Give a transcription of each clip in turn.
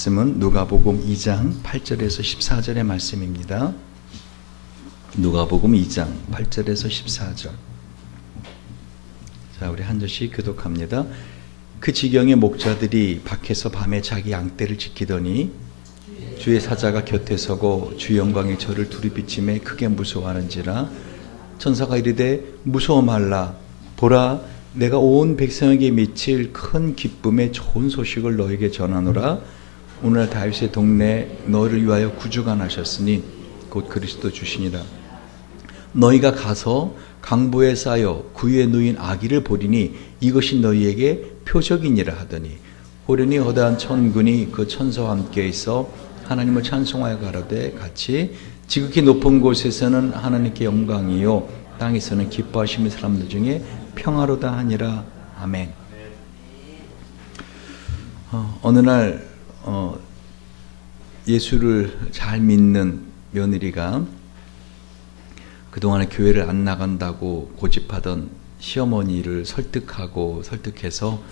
말씀은 누가복음 2장 8절에서 14절의 말씀입니다. 누가복음 2장 8절에서 14절. 자, 우리 한 절씩 교독합니다. 그 지경의 목자들이 밖에서 밤에 자기 양떼를 지키더니 주의 사자가 곁에 서고 주 영광의 저를 두리비침에 크게 무서워하는지라. 천사가 이르되 무서워 말라. 보라, 내가 온 백성에게 미칠 큰 기쁨의 좋은 소식을 너에게 전하노라. 오늘 다윗의 동네에 너를 위하여 구주가 나셨으니 곧 그리스도 주시니라. 너희가 가서 강보에 쌓여 구유에 누인 아기를 보리니 이것이 너희에게 표적이니라 하더니, 호련히 허다한 천군이 그 천사와 함께 있어 하나님을 찬송하여 가로되 같이 지극히 높은 곳에서는 하나님께 영광이요 땅에서는 기뻐하시는 사람들 중에 평화로다 하니라. 아멘. 어느 날 예수를 잘 믿는 며느리가 그동안에 교회를 안 나간다고 고집하던 시어머니를 설득해서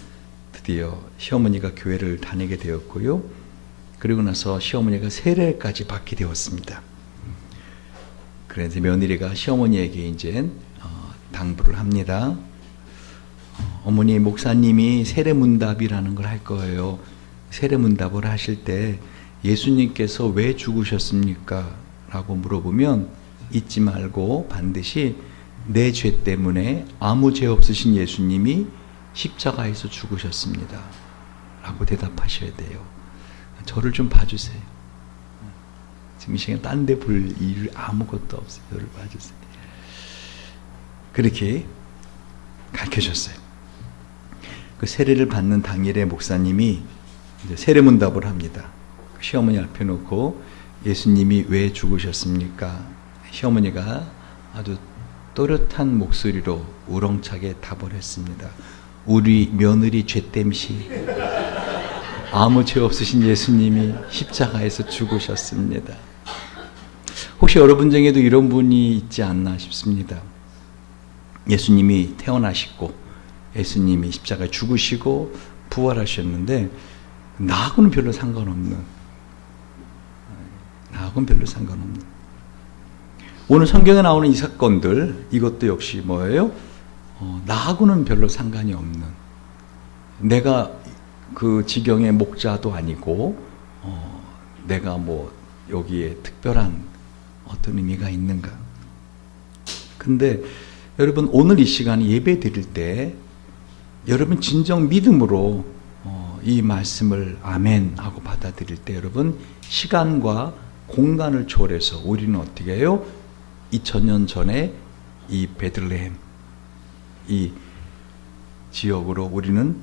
드디어 시어머니가 교회를 다니게 되었고요. 그리고 나서 시어머니가 세례까지 받게 되었습니다. 그래서 며느리가 시어머니에게 이제 당부를 합니다. 어머니, 목사님이 세례문답이라는 걸 할 거예요. 세례문답을 하실 때 예수님께서 왜 죽으셨습니까? 라고 물어보면 잊지 말고 반드시 내 죄 때문에 아무 죄 없으신 예수님이 십자가에서 죽으셨습니다. 라고 대답하셔야 돼요. 저를 좀 봐주세요. 지금 이 시간에 딴 데 볼 일 아무것도 없어요. 저를 봐주세요. 그렇게 가르쳐줬어요. 그 세례를 받는 당일에 목사님이 이제 세례문답을 합니다. 시어머니 앞에 놓고 예수님이 왜 죽으셨습니까? 시어머니가 아주 또렷한 목소리로 우렁차게 답을 했습니다. 우리 며느리 죄 땜시 아무 죄 없으신 예수님이 십자가에서 죽으셨습니다. 혹시 여러분 중에도 이런 분이 있지 않나 싶습니다. 예수님이 태어나시고 예수님이 십자가에 죽으시고 부활하셨는데 나하고는 별로 상관없는, 오늘 성경에 나오는 이 사건들, 이것도 역시 뭐예요? 나하고는 별로 상관이 없는, 내가 그 지경의 목자도 아니고 내가 뭐 여기에 특별한 어떤 의미가 있는가. 근데 여러분, 오늘 이 시간에 예배 드릴 때 여러분 진정 믿음으로 이 말씀을 아멘 하고 받아들일 때 여러분 시간과 공간을 초월해서 우리는 어떻게 해요? 2000년 전에 이 베들레헴 이 지역으로 우리는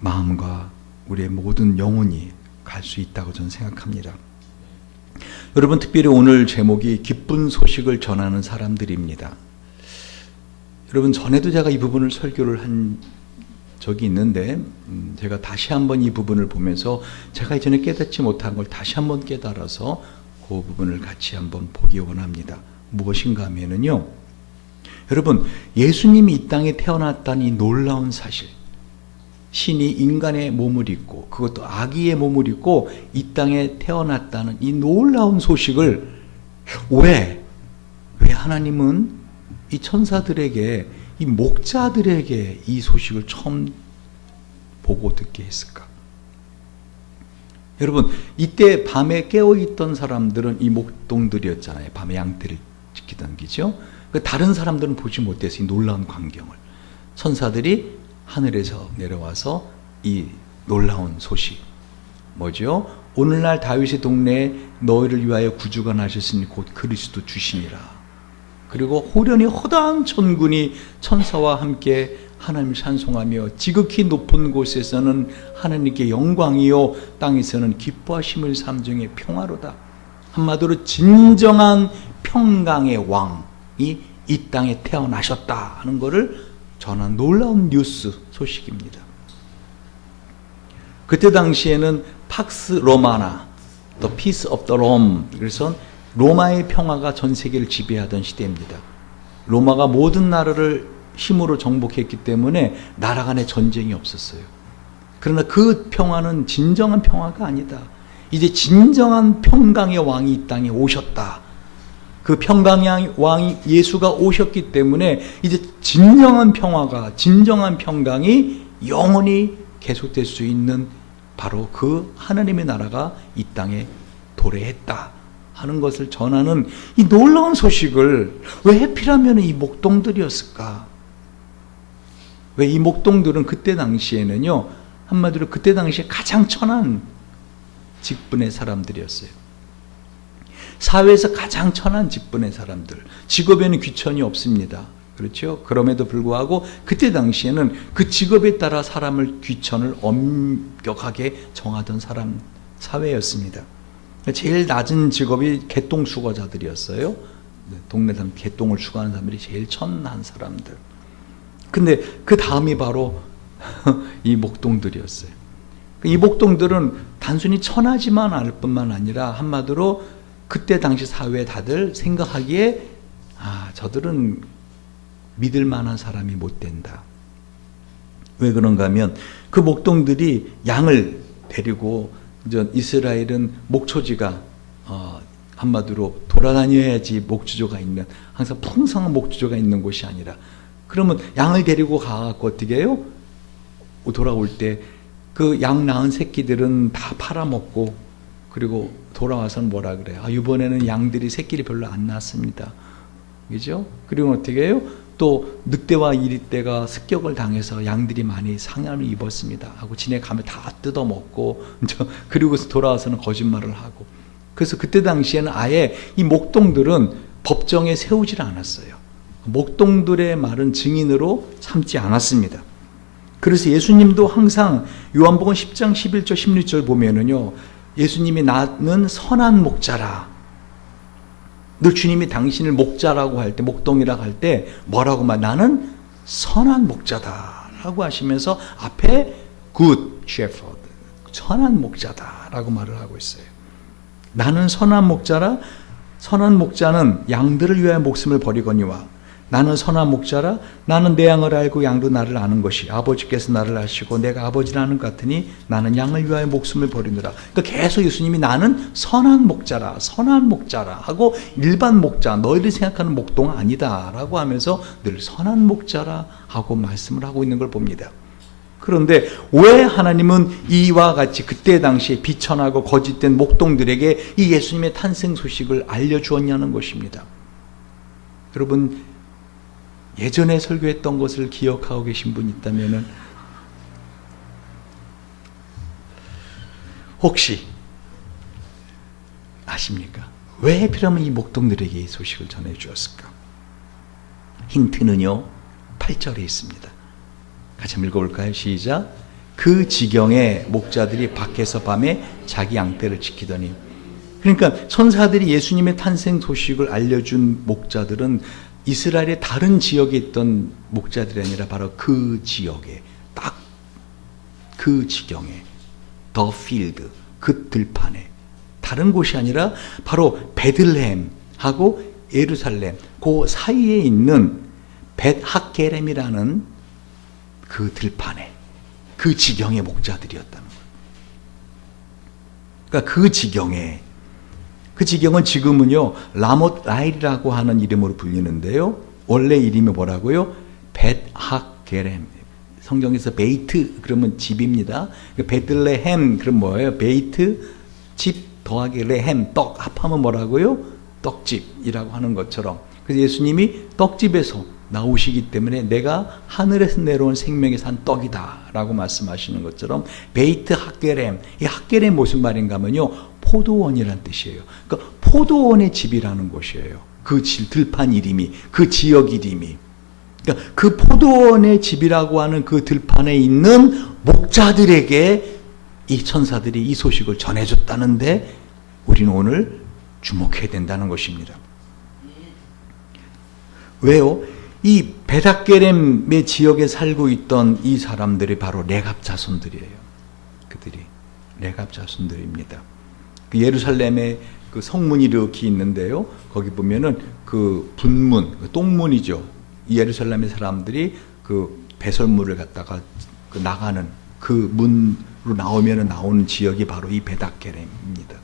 마음과 우리의 모든 영혼이 갈 수 있다고 저는 생각합니다. 여러분, 특별히 오늘 제목이 기쁜 소식을 전하는 사람들입니다. 여러분, 전에도 제가 이 부분을 설교를 한 적이 있는데 제가 다시 한번 이 부분을 보면서 제가 이전에 깨닫지 못한 걸 다시 한번 깨달아서 그 부분을 같이 한번 보기 원합니다. 무엇인가 하면은요, 여러분, 예수님이 이 땅에 태어났다는 이 놀라운 사실, 신이 인간의 몸을 입고 그것도 아기의 몸을 입고 이 땅에 태어났다는 이 놀라운 소식을 왜 하나님은 이 천사들에게, 이 목자들에게 이 소식을 처음 보고 듣게 했을까? 여러분, 이때 밤에 깨어있던 사람들은 이 목동들이었잖아요. 밤에 양떼를 지키던 기죠. 다른 사람들은 보지 못해서 이 놀라운 광경을, 천사들이 하늘에서 내려와서 이 놀라운 소식 뭐죠? 오늘날 다윗의 동네에 너희를 위하여 구주가 나셨으니 곧 그리스도 주시니라. 그리고 호련히 허다한 천군이 천사와 함께 하나님을 찬송하며 지극히 높은 곳에서는 하나님께 영광이요 땅에서는 기뻐하심을 삼중에 평화로다. 한마디로 진정한 평강의 왕이 이 땅에 태어나셨다 하는 것을 전한 놀라운 뉴스 소식입니다. 그때 당시에는 팍스 로마나, the peace of the Rome, 그래서 로마의 평화가 전 세계를 지배하던 시대입니다. 로마가 모든 나라를 힘으로 정복했기 때문에 나라 간에 전쟁이 없었어요. 그러나 그 평화는 진정한 평화가 아니다. 이제 진정한 평강의 왕이 이 땅에 오셨다. 그 평강의 왕이 예수가 오셨기 때문에 이제 진정한 평화가, 진정한 평강이 영원히 계속될 수 있는 바로 그 하나님의 나라가 이 땅에 도래했다 하는 것을 전하는 이 놀라운 소식을 왜 하필이면 이 목동들이었을까? 왜 이 목동들은 그때 당시에는요, 한마디로 그때 당시에 가장 천한 직분의 사람들이었어요. 사회에서 가장 천한 직분의 사람들. 직업에는 귀천이 없습니다. 그렇죠? 그럼에도 불구하고 그때 당시에는 그 직업에 따라 사람을 귀천을 엄격하게 정하던 사회였습니다. 제일 낮은 직업이 개똥수거자들이었어요. 동네 사람 개똥을 수거하는 사람들이 제일 천한 사람들. 근데 그 다음이 바로 이 목동들이었어요. 이 목동들은 단순히 천하지만 않을 뿐만 아니라 한마디로 그때 당시 사회에 다들 생각하기에 저들은 믿을 만한 사람이 못 된다. 왜 그런가 하면 그 목동들이 양을 데리고 이스라엘은 목초지가 한마디로 돌아다녀야지 목주조가 있는, 항상 풍성한 목주조가 있는 곳이 아니라, 그러면 양을 데리고 가갖고 어떻게 해요? 돌아올 때 그 양 낳은 새끼들은 다 팔아먹고, 그리고 돌아와서는 뭐라 그래요? 이번에는 양들이 새끼를 별로 안 낳았습니다. 그죠? 그리고 어떻게 해요? 또 늑대와 이리떼가 습격을 당해서 양들이 많이 상함을 입었습니다 하고 지네 가면 다 뜯어먹고, 그리고서 돌아와서는 거짓말을 하고. 그래서 그때 당시에는 아예 이 목동들은 법정에 세우질 않았어요. 목동들의 말은 증인으로 삼지 않았습니다. 그래서 예수님도 항상 요한복음 10장 11절 16절 보면은요, 예수님이 나는 선한 목자라. 늘 주님이 당신을 목자라고 할 때, 목동이라고 할 때 뭐라고 말? 나는 선한 목자다라고 하시면서 앞에 good shepherd, 선한 목자다라고 말을 하고 있어요. 나는 선한 목자라. 선한 목자는 양들을 위하여 목숨을 버리거니와, 나는 선한 목자라. 나는 내 양을 알고 양도 나를 아는 것이, 아버지께서 나를 아시고 내가 아버지를 아는 것 같으니 나는 양을 위하여 목숨을 버리느라. 그러니까 계속 예수님이 나는 선한 목자라, 선한 목자라 하고, 일반 목자, 너희들이 생각하는 목동 아니다 라고 하면서 늘 선한 목자라 하고 말씀을 하고 있는 걸 봅니다. 그런데 왜 하나님은 이와 같이 그때 당시에 비천하고 거짓된 목동들에게 이 예수님의 탄생 소식을 알려주었냐는 것입니다. 여러분, 예전에 설교했던 것을 기억하고 계신 분 있다면 혹시 아십니까? 왜 필요하면 이 목동들에게 이 소식을 전해주었을까? 힌트는요, 8절에 있습니다. 같이 한번 읽어볼까요? 시작. 그 지경에 목자들이 밖에서 밤에 자기 양떼를 지키더니. 그러니까 천사들이 예수님의 탄생 소식을 알려준 목자들은 이스라엘의 다른 지역에 있던 목자들이 아니라 바로 그 지역에, 딱 그 지경에, 더 필드, 그 들판에, 다른 곳이 아니라 바로 베들레헴하고 예루살렘 그 사이에 있는 벳학게렘이라는 그 들판에, 그 지경의 목자들이었다는 거예요. 그러니까 그 지경에, 그 지경은 지금은요 라못 라일이라고 하는 이름으로 불리는데요, 원래 이름이 뭐라고요? 벳학게렘. 성경에서 베이트 그러면 집입니다. 베들레헴 그럼 뭐예요? 베이트 집 더하기 레헴 떡 합하면 뭐라고요? 떡집이라고 하는 것처럼. 그래서 예수님이 떡집에서 나오시기 때문에 내가 하늘에서 내려온 생명의 산 떡이다 라고 말씀하시는 것처럼 베이트 학게렘, 이 학게렘 무슨 말인가 하면요, 포도원이라는 뜻이에요. 그러니까 포도원의 집이라는 곳이에요. 그 들판 이름이, 그 지역 이름이. 그러니까 그 포도원의 집이라고 하는 그 들판에 있는 목자들에게 이 천사들이 이 소식을 전해줬다는데 우리는 오늘 주목해야 된다는 것입니다. 왜요? 이 벳학게렘의 지역에 살고 있던 이 사람들이 바로 레갑 자손들이에요. 그들이 레갑 자손들입니다. 그 예루살렘에 그 성문이 이렇게 있는데요, 거기 보면은 그 분문, 그 똥문이죠. 이 예루살렘의 사람들이 그 배설물을 갖다가 그 나가는 그 문으로 나오는 지역이 바로 이 베닥게렘입니다.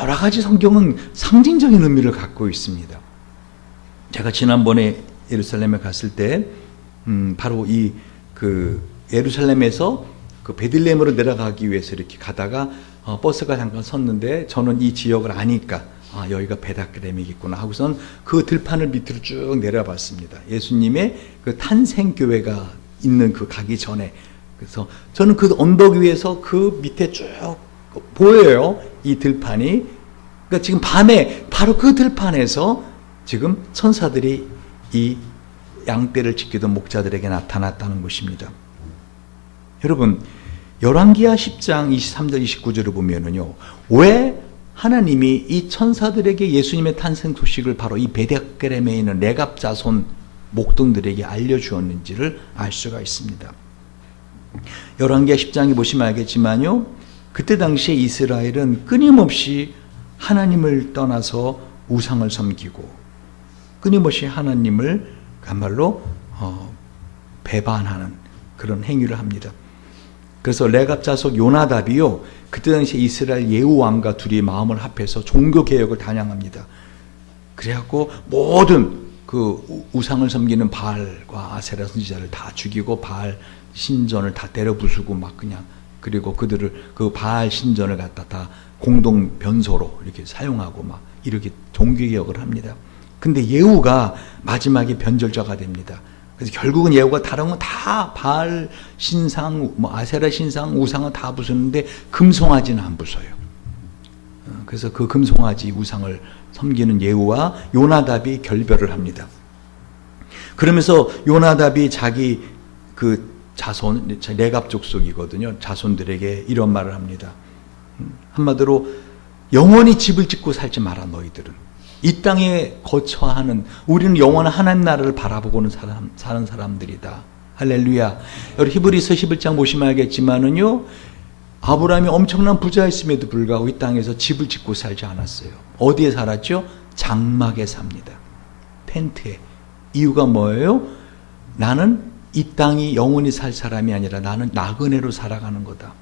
여러 가지 성경은 상징적인 의미를 갖고 있습니다. 제가 지난번에 예루살렘에 갔을 때 바로 예루살렘에서 그 베들레헴으로 내려가기 위해서 이렇게 가다가 버스가 잠깐 섰는데 저는 이 지역을 아니까 여기가 베닥게렘이겠구나 하고선 그 들판을 밑으로 쭉 내려봤습니다. 예수님의 그 탄생교회가 있는 그 가기 전에. 그래서 저는 그 언덕 위에서 그 밑에 쭉 보여요. 이 들판이. 그러니까 지금 밤에 바로 그 들판에서 지금 천사들이 이 양떼를 지키던 목자들에게 나타났다는 것입니다. 여러분, 열왕기하 10장 23절 29절을 보면은요, 왜 하나님이 이 천사들에게 예수님의 탄생 소식을 바로 이 베닥게렘에 있는 레갑 자손 목동들에게 알려주었는지를 알 수가 있습니다. 열왕기하 10장에 보시면 알겠지만요, 그때 당시에 이스라엘은 끊임없이 하나님을 떠나서 우상을 섬기고 끊임없이 하나님을 그야말로 배반하는 그런 행위를 합니다. 그래서 레갑 자손 요나답이요, 그때 당시 이스라엘 예후 왕과 둘이 마음을 합해서 종교 개혁을 단양합니다. 그래갖고 모든 그 우상을 섬기는 바알과 아세라 선지자를 다 죽이고 바알 신전을 다 때려 부수고 막 그냥, 그리고 그들을 그 바알 신전을 갖다 다 공동 변소로 이렇게 사용하고 막 이렇게 종교 개혁을 합니다. 근데 예후가 마지막에 변절자가 됩니다. 그래서 결국은 예후가 다른 건 다 바알 신상, 아세라 신상, 우상은 다 부수는데 금송아지는 안 부숴요. 그래서 그 금송아지 우상을 섬기는 예후와 요나답이 결별을 합니다. 그러면서 요나답이 자기 그 자손, 레갑 족속이거든요. 자손들에게 이런 말을 합니다. 한마디로 영원히 집을 짓고 살지 마라 너희들은. 이 땅에 거처하는, 우리는 영원한 하나님 나라를 바라보고는 사는 사람들이다. 할렐루야. 여기 히브리서 11장 보시면 알겠지만은요, 아브라함이 엄청난 부자였음에도 불구하고 이 땅에서 집을 짓고 살지 않았어요. 어디에 살았죠? 장막에 삽니다. 텐트에. 이유가 뭐예요? 나는 이 땅이 영원히 살 사람이 아니라 나는 나그네로 살아가는 거다.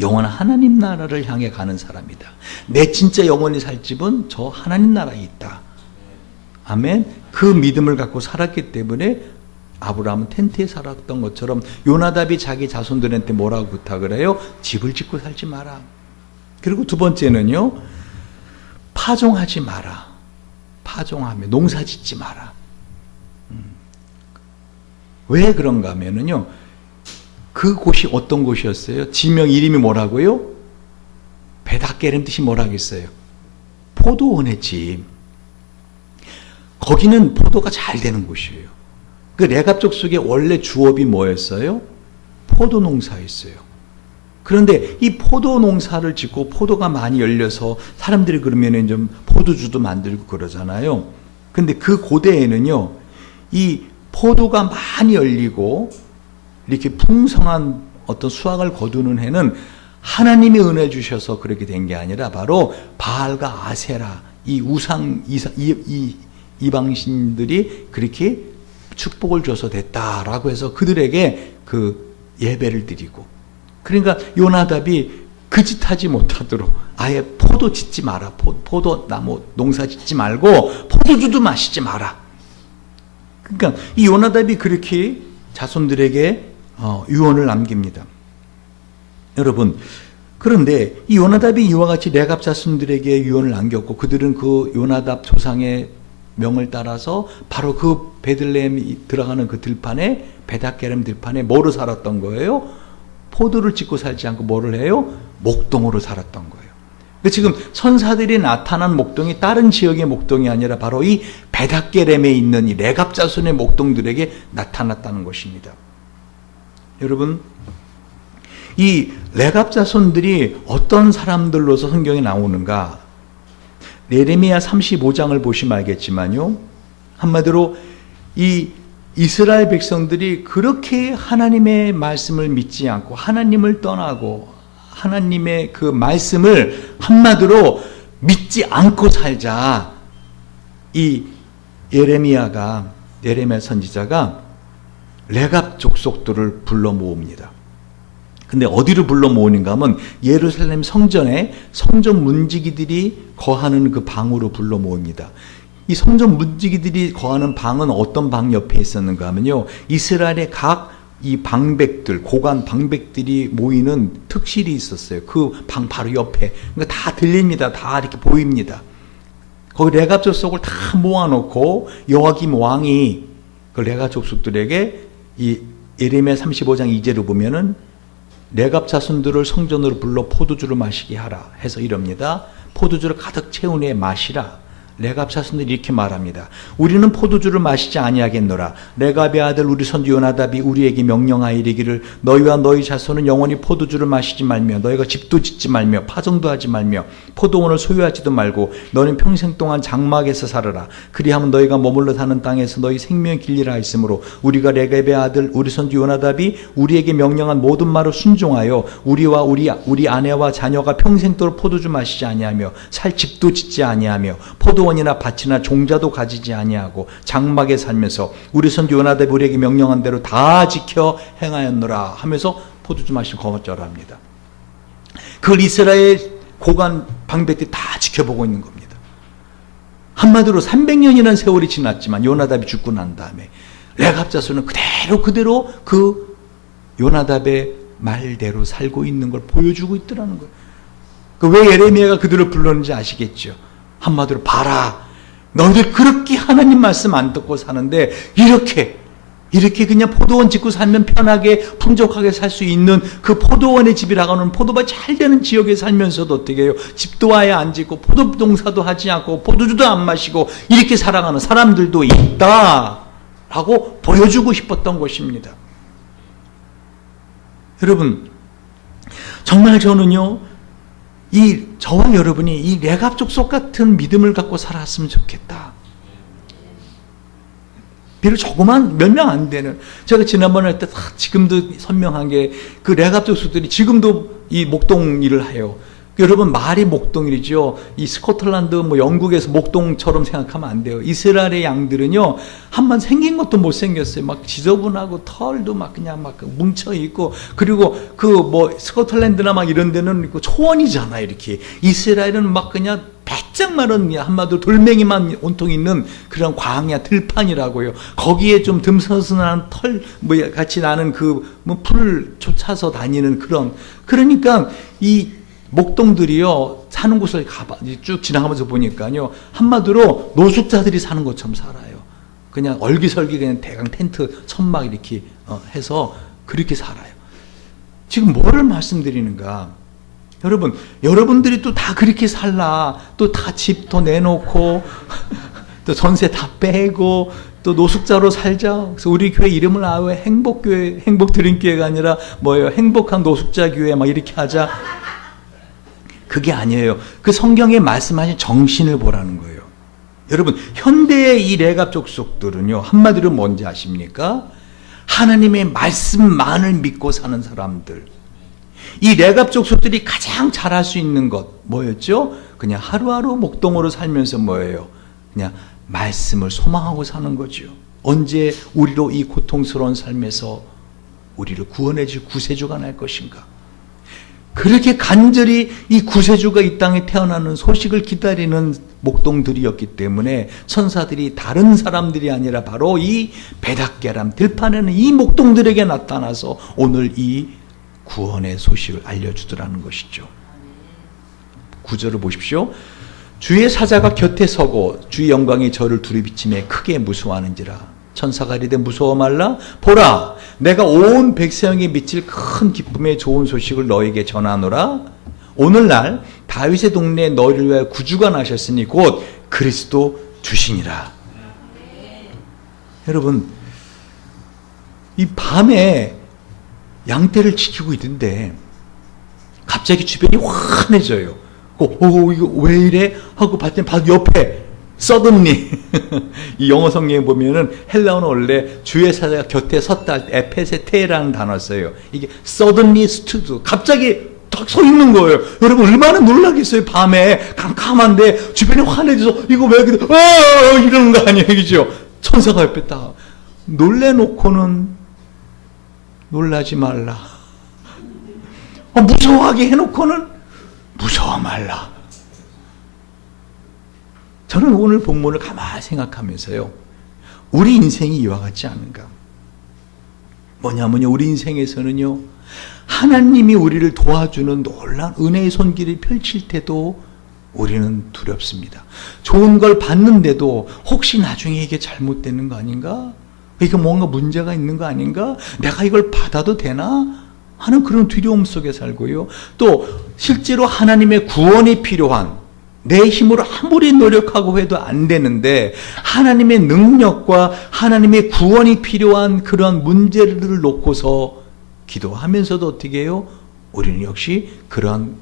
영원한 하나님 나라를 향해 가는 사람이다. 내 진짜 영원히 살 집은 저 하나님 나라에 있다. 아멘. 그 믿음을 갖고 살았기 때문에 아브라함은 텐트에 살았던 것처럼 요나답이 자기 자손들한테 뭐라고 부탁을 해요? 집을 짓고 살지 마라. 그리고 두 번째는요, 파종하지 마라. 파종하며 농사 짓지 마라. 왜 그런가 하면은요, 그 곳이 어떤 곳이었어요? 지명 이름이 뭐라고요? 베닥게렘 뜻이 뭐라겠어요? 포도원의 집. 거기는 포도가 잘 되는 곳이에요. 그 레갑 족속의 원래 주업이 뭐였어요? 포도 농사였어요. 그런데 이 포도 농사를 짓고 포도가 많이 열려서 사람들이 그러면은 좀 포도주도 만들고 그러잖아요. 근데 그 고대에는요, 이 포도가 많이 열리고 이렇게 풍성한 어떤 수확을 거두는 해는 하나님이 은혜 주셔서 그렇게 된 게 아니라 바로 바알과 아세라, 이 우상, 이방신들이 그렇게 축복을 줘서 됐다라고 해서 그들에게 그 예배를 드리고, 그러니까 요나답이 그 짓 하지 못하도록 아예 포도 짓지 마라. 포도나무 농사 짓지 말고 포도주도 마시지 마라. 그러니까 이 요나답이 그렇게 자손들에게 유언을 남깁니다. 여러분, 그런데 이 요나답이 이와 같이 레갑 자손들에게 유언을 남겼고 그들은 그 요나답 조상의 명을 따라서 바로 그 베들레헴이 들어가는 그 들판에, 베닥게렘 들판에 뭐로 살았던 거예요? 포도를 짓고 살지 않고 뭐를 해요? 목동으로 살았던 거예요. 지금 천사들이 나타난 목동이 다른 지역의 목동이 아니라 바로 이 베닥게렘에 있는 이 레갑 자손의 목동들에게 나타났다는 것입니다. 여러분, 이 레갑 자손들이 어떤 사람들로서 성경에 나오는가? 예레미야 35장을 보시면 알겠지만요, 한마디로 이 이스라엘 백성들이 그렇게 하나님의 말씀을 믿지 않고 하나님을 떠나고 하나님의 그 말씀을 한마디로 믿지 않고 살자, 이 예레미야 선지자가 레갑 족속들을 불러 모읍니다. 근데 어디로 불러 모으는가 하면 예루살렘 성전에 성전 문지기들이 거하는 그 방으로 불러 모읍니다. 이 성전 문지기들이 거하는 방은 어떤 방 옆에 있었는가 하면요, 이스라엘의 각 이 방백들, 고관 방백들이 모이는 특실이 있었어요. 그 방 바로 옆에. 그러니까 다 들립니다. 다 이렇게 보입니다. 거기 레갑 족속을 다 모아놓고 여호야김 왕이 그 레갑 족속들에게 이 예레미야 35장 2절을 보면은 레갑 자손들을 성전으로 불러 포도주를 마시게 하라 해서 이럽니다. 포도주를 가득 채운 후에 마시라. 레갑 자손들이 이렇게 말합니다. 우리는 포도주를 마시지 아니하겠노라. 레갑의 아들 우리 선지 요나답이 우리에게 명령하여 이르기를 너희와 너희 자손은 영원히 포도주를 마시지 말며 너희가 집도 짓지 말며 파종도 하지 말며 포도원을 소유하지도 말고 너는 평생 동안 장막에서 살아라. 그리하면 너희가 머물러 사는 땅에서 너희 생명의 길리라 했으므로 우리가 레갑의 아들 우리 선지 요나답이 우리에게 명령한 모든 말을 순종하여 우리와 우리 아내와 자녀가 평생도록 포도주 마시지 아니하며 살 집도 짓지 아니하며 포도원이나 밭이나 종자도 가지지 아니하고 장막에 살면서 우리 선지 요나답이 우리에게 명령한 대로 다 지켜 행하였노라 하면서 포도주 마시는 거절합니다. 그걸 이스라엘 고관 방백들이 다 지켜보고 있는 겁니다. 한마디로 300년이라는 세월이 지났지만 요나답이 죽고 난 다음에 레갑 자손은 그대로 그 요나답의 말대로 살고 있는 걸 보여주고 있더라는 거예요. 왜 예레미야가 그들을 불렀는지 아시겠죠? 한마디로 봐라, 너희들 그렇게 하나님 말씀 안 듣고 사는데 이렇게 그냥 포도원 짓고 살면 편하게 풍족하게 살 수 있는 그 포도원의 집이라고 하는 포도밭이 잘 되는 지역에 살면서도 어떻게 해요? 집도 아예 안 짓고 포도 농사도 하지 않고 포도주도 안 마시고 이렇게 살아가는 사람들도 있다라고 보여주고 싶었던 것입니다. 여러분, 정말 저는요, 저와 여러분이 이 레갑 족속 같은 믿음을 갖고 살았으면 좋겠다. 비록 조그만 몇 명 안 되는, 제가 지난번에 할 때 지금도 선명한 게 그 레갑 족속들이 지금도 이 목동 일을 해요. 여러분, 말이 목동일이죠. 이 스코틀랜드 영국에서 목동처럼 생각하면 안 돼요. 이스라엘의 양들은요, 한번 생긴 것도 못 생겼어요. 막 지저분하고 털도 막 그냥 막 뭉쳐 있고, 그리고 스코틀랜드나 막 이런 데는 초원이잖아요. 이렇게 이스라엘은 막 그냥 배짱 마른, 한마디로 돌멩이만 온통 있는 그런 광야 들판이라고요. 거기에 좀 듬성스한 털 같이 나는 풀 쫓아서 다니는 그러니까 이 목동들이요, 사는 곳을 쭉 지나가면서 보니까요, 한마디로 노숙자들이 사는 것처럼 살아요. 그냥 얼기설기 그냥 대강 텐트 천막 이렇게 해서 그렇게 살아요. 지금 뭐를 말씀드리는가? 여러분들이 또 다 그렇게 살라. 또 다 집 더 내놓고 또 전세 다 빼고 또 노숙자로 살자. 그래서 우리 교회 이름을 왜 행복교회, 행복드림교회가 아니라 행복한 노숙자교회 막 이렇게 하자. 그게 아니에요. 그 성경에 말씀하신 정신을 보라는 거예요. 여러분, 현대의 이 레갑 족속들은요, 한마디로 뭔지 아십니까? 하나님의 말씀만을 믿고 사는 사람들. 이 레갑 족속들이 가장 잘할 수 있는 것 뭐였죠? 그냥 하루하루 목동으로 살면서 그냥 말씀을 소망하고 사는 거죠. 언제 우리로 이 고통스러운 삶에서 우리를 구원해 줄 구세주가 날 것인가? 그렇게 간절히 이 구세주가 이 땅에 태어나는 소식을 기다리는 목동들이었기 때문에 천사들이 다른 사람들이 아니라 바로 이 베닷게람 들판에는 이 목동들에게 나타나서 오늘 이 구원의 소식을 알려주더라는 것이죠. 9절을 보십시오. 주의 사자가 곁에 서고 주의 영광이 저를 두리비침에 크게 무서워하는지라. 천사가 이르되 무서워 말라. 보라, 내가 온 백성에게 미칠 큰 기쁨의 좋은 소식을 너에게 전하노라. 오늘날 다윗의 동네에 너희를 위하여 구주가 나셨으니 곧 그리스도 주시니라. 여러분, 이 밤에 양떼를 지키고 있는데 갑자기 주변이 환해져요. 이거 왜 이래? 하고 봤더니 바로 옆에 suddenly 이 영어 성경에 보면은 헬라어는 원래 주의 사자가 곁에 섰다 에페세테라는 단어 써요. 이게 suddenly stood, 갑자기 딱 서 있는 거예요. 여러분 얼마나 놀라겠어요. 밤에 캄캄한데 주변이 환해져서 이거 왜 그래? 이러는 거 아니에요, 그죠? 천사가 옆에 딱 놀래놓고는 놀라지 말라. 무서워하게 해놓고는 무서워 말라. 저는 오늘 본문을 가만히 생각하면서요, 우리 인생이 이와 같지 않은가? 뭐냐면요, 우리 인생에서는요, 하나님이 우리를 도와주는 놀라운 은혜의 손길을 펼칠 때도 우리는 두렵습니다. 좋은 걸 받는데도 혹시 나중에 이게 잘못되는 거 아닌가? 이게 뭔가 문제가 있는 거 아닌가? 내가 이걸 받아도 되나? 하는 그런 두려움 속에 살고요. 또 실제로 하나님의 구원이 필요한, 내 힘으로 아무리 노력하고 해도 안 되는데 하나님의 능력과 하나님의 구원이 필요한 그런 문제를 놓고서 기도하면서도 어떻게 해요? 우리는 역시 그러한,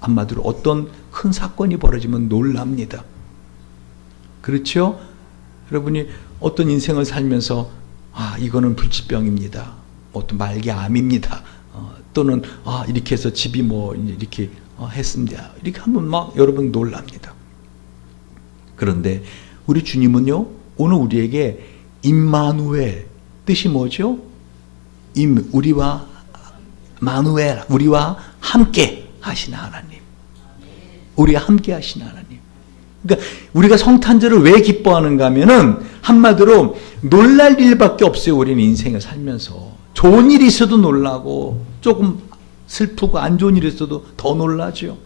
한마디로 어떤 큰 사건이 벌어지면 놀랍니다. 그렇죠? 여러분이 어떤 인생을 살면서 이거는 불치병입니다. 어떤 말기암입니다. 또는 이렇게 해서 집이 뭐 이렇게 했습니다. 이렇게 하면 막 여러분 놀랍니다. 그런데 우리 주님은요, 오늘 우리에게 임마누엘, 뜻이 뭐죠? 우리와 마누엘, 우리와 함께 하시는 하나님. 우리와 함께 하시는 하나님. 그러니까 우리가 성탄절을 왜 기뻐하는가 하면은 한마디로 놀랄 일밖에 없어요. 우리는 인생을 살면서. 좋은 일이 있어도 놀라고, 조금 슬프고 안 좋은 일이 있어도 더 놀라죠.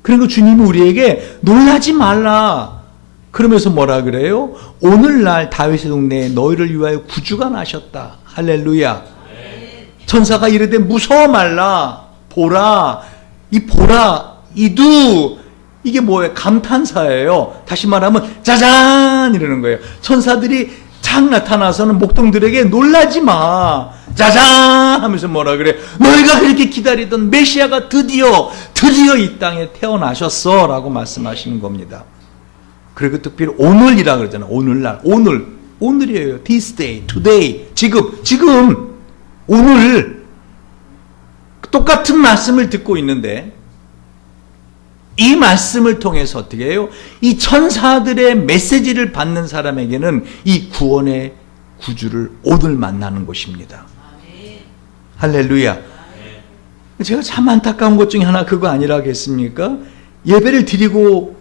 그러니까 주님이 우리에게 놀라지 말라 그러면서 뭐라 그래요? 오늘날 다윗의 동네에 너희를 위하여 구주가 나셨다. 할렐루야. 천사가 이르되 무서워 말라. 보라. 이 보라, 이두, 이게 뭐예요? 감탄사예요. 다시 말하면 짜잔 이러는 거예요. 천사들이 착 나타나서는 목동들에게 놀라지 마. 짜잔 하면서 뭐라 그래? 너희가 그렇게 기다리던 메시아가 드디어 이 땅에 태어나셨어 라고 말씀하시는 겁니다. 그리고 특별히 오늘이라 그러잖아요. 오늘날, 오늘이에요. This day, today, 지금 오늘 똑같은 말씀을 듣고 있는데 이 말씀을 통해서 어떻게 해요? 이 천사들의 메시지를 받는 사람에게는 이 구원의 구주를 오늘 만나는 것입니다. 할렐루야. 제가 참 안타까운 것 중에 하나 그거 아니라겠습니까? 예배를 드리고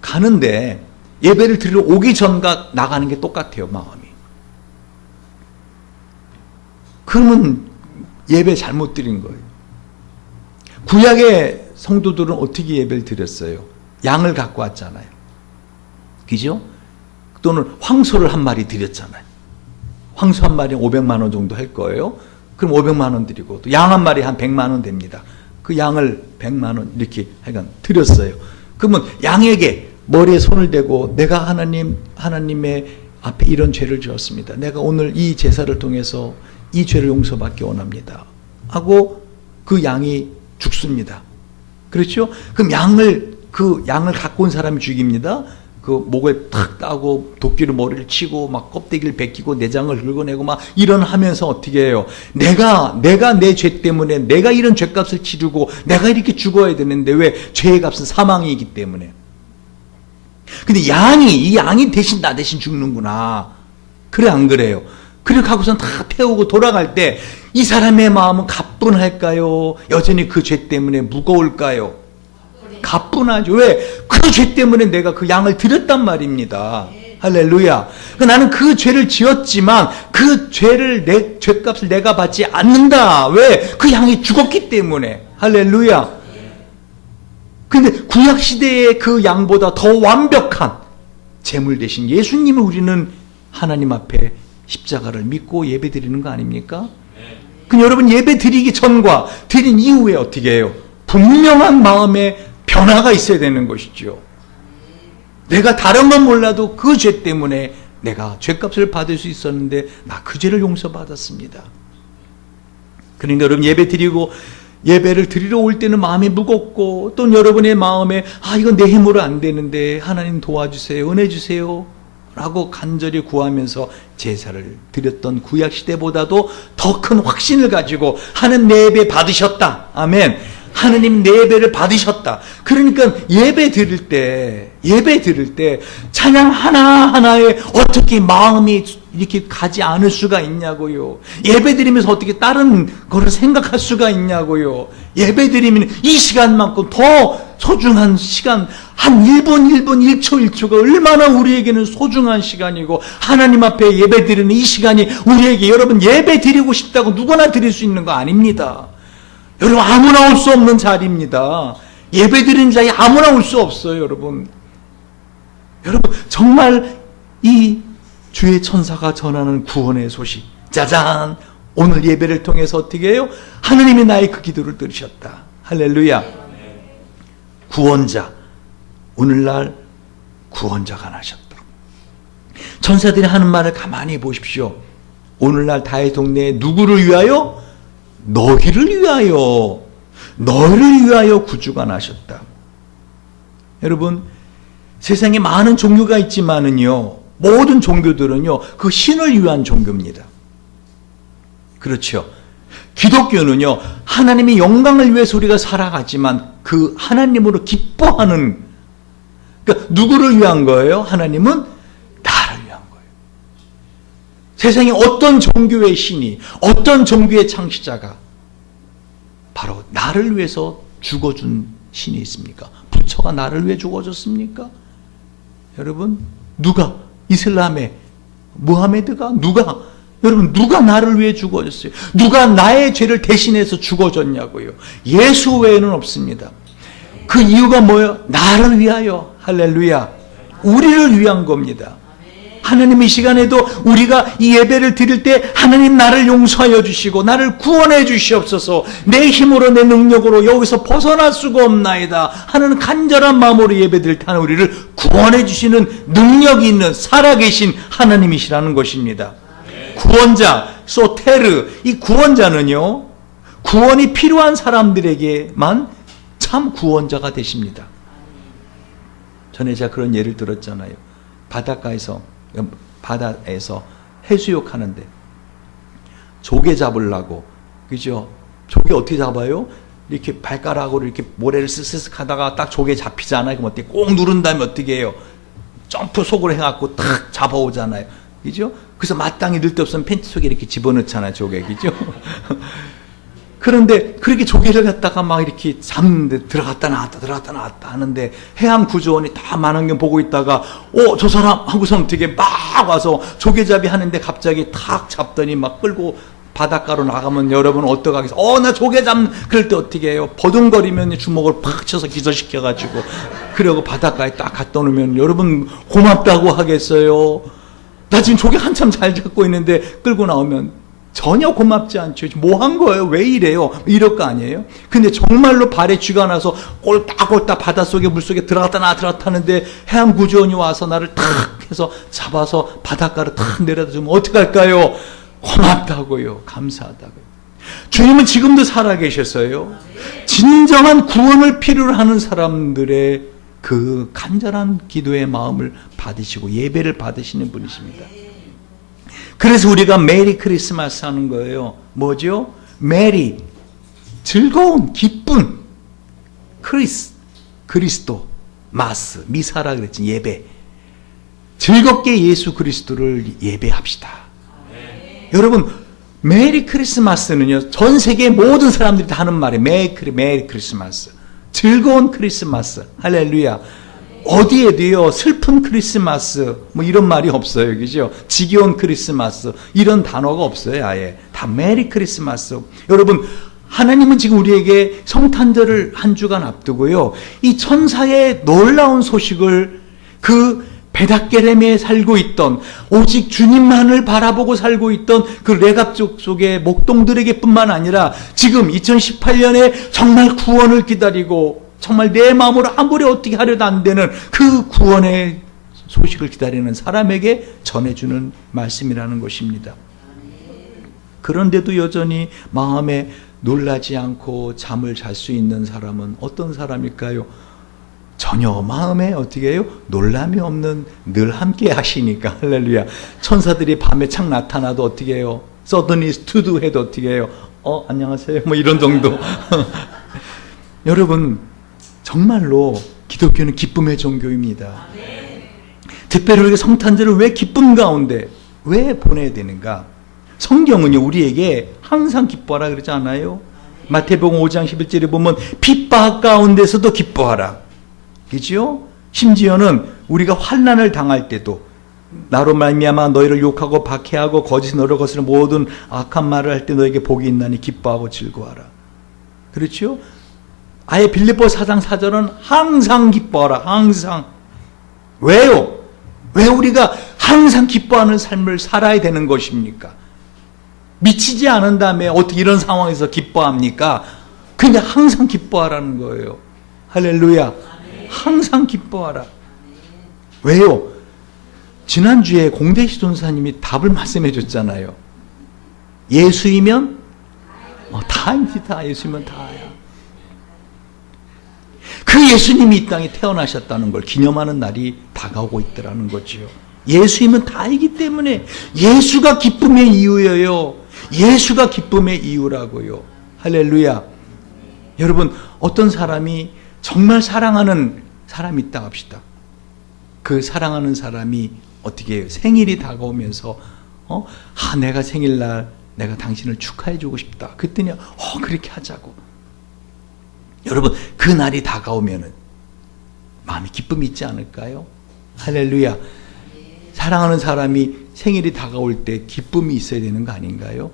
가는데 예배를 드리러 오기 전과 나가는 게 똑같아요, 마음이. 그러면 예배 잘못 드린 거예요. 구약의 성도들은 어떻게 예배를 드렸어요? 양을 갖고 왔잖아요. 그죠? 또는 황소를 한 마리 드렸잖아요. 황소 한 마리 500만 원 정도 할 거예요. 그럼 500만 원 드리고 또 양 한 마리 한 100만 원 됩니다. 그 양을 100만 원 이렇게 하여간 드렸어요. 그러면 양에게 머리에 손을 대고 내가 하나님의 앞에 이런 죄를 지었습니다. 내가 오늘 이 제사를 통해서 이 죄를 용서받기 원합니다. 하고 그 양이 죽습니다. 그렇죠? 그럼 그 양을 갖고 온 사람이 죽입니다. 그 목을 탁 따고 도끼로 머리를 치고 막 껍데기를 벗기고 내장을 긁어내고 막 이런 하면서 어떻게 해요? 내가 내 죄 때문에 내가 이런 죄값을 치르고 내가 이렇게 죽어야 되는데 왜 죄의 값은 사망이기 때문에. 근데 이 양이 대신 나 대신 죽는구나. 그래 안 그래요? 그렇게 하고선 다 태우고 돌아갈 때 이 사람의 마음은 가뿐할까요? 여전히 그 죄 때문에 무거울까요? 가뿐하죠. 왜? 그 죄 때문에 내가 그 양을 드렸단 말입니다. 할렐루야. 나는 그 죄를 지었지만 그 죄를 죄값을 내가 받지 않는다. 왜? 그 양이 죽었기 때문에. 할렐루야. 근데 구약 시대의 그 양보다 더 완벽한 제물 대신 예수님을 우리는 하나님 앞에 십자가를 믿고 예배 드리는 거 아닙니까? 그럼 여러분 예배 드리기 전과 드린 이후에 어떻게 해요? 분명한 마음의 변화가 있어야 되는 것이죠. 내가 다른 건 몰라도 그 죄 때문에 내가 죄값을 받을 수 있었는데 나 그 죄를 용서받았습니다. 그러니까 여러분 예배를 드리러 올 때는 마음이 무겁고 또 여러분의 마음에 이건 내 힘으로 안 되는데 하나님 도와주세요. 은혜 주세요. 라고 간절히 구하면서 제사를 드렸던 구약시대보다도 더 큰 확신을 가지고 하는 내 예배 받으셨다. 아멘. 하느님 내 예배를 받으셨다. 그러니까 예배 드릴 때 찬양 하나하나에 어떻게 마음이 이렇게 가지 않을 수가 있냐고요. 예배 드리면서 어떻게 다른 거를 생각할 수가 있냐고요. 예배 드리면 이 시간만큼 더 소중한 시간, 한 1분, 1초, 1초가 얼마나 우리에게는 소중한 시간이고, 하나님 앞에 예배 드리는 이 시간이 우리에게, 여러분 예배 드리고 싶다고 누구나 드릴 수 있는 거 아닙니다. 여러분 아무나 올 수 없는 자리입니다. 예배 드리는 자리에 아무나 올 수 없어요. 여러분 정말 이 주의 천사가 전하는 구원의 소식, 짜잔, 오늘 예배를 통해서 어떻게 해요? 하느님이 나의 그 기도를 들으셨다. 할렐루야. 구원자, 오늘날 구원자가 나셨다. 천사들이 하는 말을 가만히 보십시오. 오늘날 다의 동네에 누구를 위하여? 너희를 위하여 구주가 나셨다. 여러분, 세상에 많은 종교가 있지만은요, 모든 종교들은요, 그 신을 위한 종교입니다. 그렇죠. 기독교는요, 하나님의 영광을 위해서 우리가 살아가지만 그 하나님으로 기뻐하는, 그러니까 누구를 위한 거예요? 하나님은 나를 위한 거예요. 세상에 어떤 종교의 신이, 어떤 종교의 창시자가 바로 나를 위해서 죽어준 신이 있습니까? 부처가 나를 위해 죽어줬습니까? 여러분, 누가? 이슬람의 무하메드가? 여러분 누가 나를 위해 죽어줬어요? 누가 나의 죄를 대신해서 죽어줬냐고요? 예수 외에는 없습니다. 그 이유가 뭐예요? 나를 위하여. 할렐루야. 우리를 위한 겁니다. 하나님 이 시간에도 우리가 이 예배를 드릴 때 하나님 나를 용서하여 주시고 나를 구원해 주시옵소서, 내 힘으로 내 능력으로 여기서 벗어날 수가 없나이다 하는 간절한 마음으로 예배 드릴 때 하나님 우리를 구원해 주시는 능력이 있는 살아계신 하나님이시라는 것입니다. 구원자, 소테르, 이 구원자는요, 구원이 필요한 사람들에게만 참 구원자가 되십니다. 전에 제가 그런 예를 들었잖아요. 바다에서 해수욕 하는데 조개 잡으려고, 그죠? 조개 어떻게 잡아요? 이렇게 발가락으로 이렇게 모래를 쓱쓱 하다가 딱 조개 잡히잖아요. 그럼 어떻게 꼭 누른 다음에 어떻게 해요? 점프 속으로 해갖고 탁 잡아오잖아요. 그죠? 그래서 마땅히 넣을 데 없으면 팬티 속에 이렇게 집어넣잖아요, 조개. 그죠? 그런데 그렇게 조개를 갖다가 막 이렇게 잡는데 들어갔다 나왔다 하는데 해양구조원이 다 만원경 보고 있다가 저 사람 하고서는 되게 막 와서 조개잡이 하는데 갑자기 탁 잡더니 막 끌고 바닷가로 나가면 여러분 어떡하겠어요? 나 조개 그럴 때 어떻게 해요? 버둥거리면 주먹을 팍 쳐서 기절시켜가지고 그러고 바닷가에 딱 갖다 놓으면 여러분 고맙다고 하겠어요? 나 지금 조개 한참 잘 잡고 있는데 끌고 나오면 전혀 고맙지 않죠. 뭐 한 거예요? 왜 이래요? 이럴 거 아니에요? 근데 정말로 발에 쥐가 나서 꼴딱꼴딱 바닷속에 물속에 들어갔다 하는데 해양구조원이 와서 나를 탁 해서 잡아서 바닷가로 탁 내려다 주면 어떡할까요? 고맙다고요. 감사하다고요. 주님은 지금도 살아계셨어요. 진정한 구원을 필요로 하는 사람들의 그 간절한 기도의 마음을 받으시고 예배를 받으시는 분이십니다. 그래서 우리가 메리 크리스마스 하는 거예요. 뭐죠? 메리, 즐거운, 기쁜, 그리스도, 마스, 미사라 그랬지, 예배. 즐겁게 예수 그리스도를 예배합시다. 여러분, 메리 크리스마스는요, 전 세계 모든 사람들이 다 하는 말이에요. 메리 크리스마스. 즐거운 크리스마스. 할렐루야. 어디에도요, 슬픈 크리스마스, 뭐 이런 말이 없어요. 그죠? 지겨운 크리스마스, 이런 단어가 없어요. 아예. 다 메리 크리스마스. 여러분, 하나님은 지금 우리에게 성탄절을 한 주간 앞두고요, 이 천사의 놀라운 소식을 그 베닷게렘에 살고 있던, 오직 주님만을 바라보고 살고 있던 그 레갑족 속의 목동들에게 뿐만 아니라 지금 2018년에 정말 구원을 기다리고 정말 내 마음으로 아무리 어떻게 하려도 안 되는 그 구원의 소식을 기다리는 사람에게 전해주는 말씀이라는 것입니다. 그런데도 여전히 마음에 놀라지 않고 잠을 잘 수 있는 사람은 어떤 사람일까요? 전혀 마음에 어떻게 해요? 놀람이 없는, 늘 함께 하시니까. 할렐루야. 천사들이 밤에 착 나타나도 어떻게 해요? suddenly stood 해도 어떻게 해요? 안녕하세요. 뭐 이런 정도. 여러분, 정말로 기독교는 기쁨의 종교입니다. 특별히 우리가 성탄절을 왜 기쁨 가운데 왜 보내야 되는가? 성경은요, 우리에게 항상 기뻐하라 그러지 않아요? 마태복음 5장 11절에 보면 핍박 가운데서도 기뻐하라. 그죠? 심지어는 우리가 환난을 당할 때도 나로 말미암아 너희를 욕하고 박해하고 거짓 너를 거스르는 모든 악한 말을 할 때 너에게 복이 있나니 기뻐하고 즐거워하라. 그렇죠? 아예 빌립보 4장 4절은 항상 기뻐하라. 항상. 왜요? 왜 우리가 항상 기뻐하는 삶을 살아야 되는 것입니까? 미치지 않은 다음에 어떻게 이런 상황에서 기뻐합니까? 그냥 항상 기뻐하라는 거예요. 할렐루야. 항상 기뻐하라. 왜요? 지난주에 공대시 전사님이 답을 말씀해 줬잖아요. 예수이면 다이지, 다. 예수이면 다야. 그 예수님이 이 땅에 태어나셨다는 걸 기념하는 날이 다가오고 있더라는 거지요. 예수님은 다이기 때문에 예수가 기쁨의 이유예요. 예수가 기쁨의 이유라고요. 할렐루야. 여러분, 어떤 사람이 정말 사랑하는 사람이 있다 합시다. 그 사랑하는 사람이 어떻게 해요? 생일이 다가오면서 내가 생일날 내가 당신을 축하해주고 싶다. 그랬더니 그렇게 하자고. 여러분, 그 날이 다가오면은 마음이 기쁨이 있지 않을까요? 할렐루야. 사랑하는 사람이 생일이 다가올 때 기쁨이 있어야 되는 거 아닌가요?